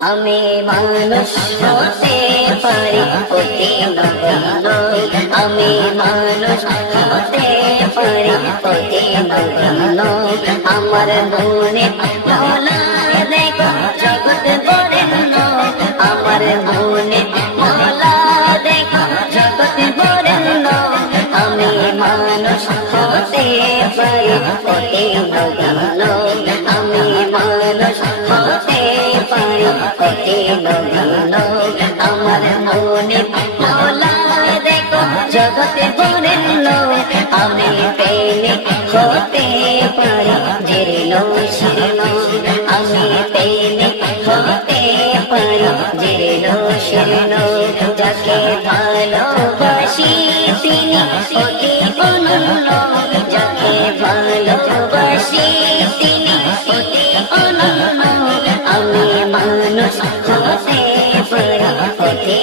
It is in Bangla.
আমি মানুষ হতে পারি অতি নবীন, আমি মানুষ হতে পারি অতি নবীন। আমার মনে মৌলা দেখো জগৎ বরেণ্য, আমার মনে মৌলা দেখো জগৎ বরেণ্য। আমি মানুষ হতে পারি অতি নবীন, আমি মানুষ হতে পারি অতি নবীন। আমার মনে মৌলা দেখো জগৎ বরেণ্য, আমি প্রেমিক হতে পারি জীর্ণ শীর্ণ, আমি প্রেমিক হতে পারি জীর্ণ শীর্ণ। যাকে ভালোবাসি তিনি অতি অনন্য, যাকে ভালোবাসি তিনি অতি অনন্য। আমি মানুষ হতে পারি অতি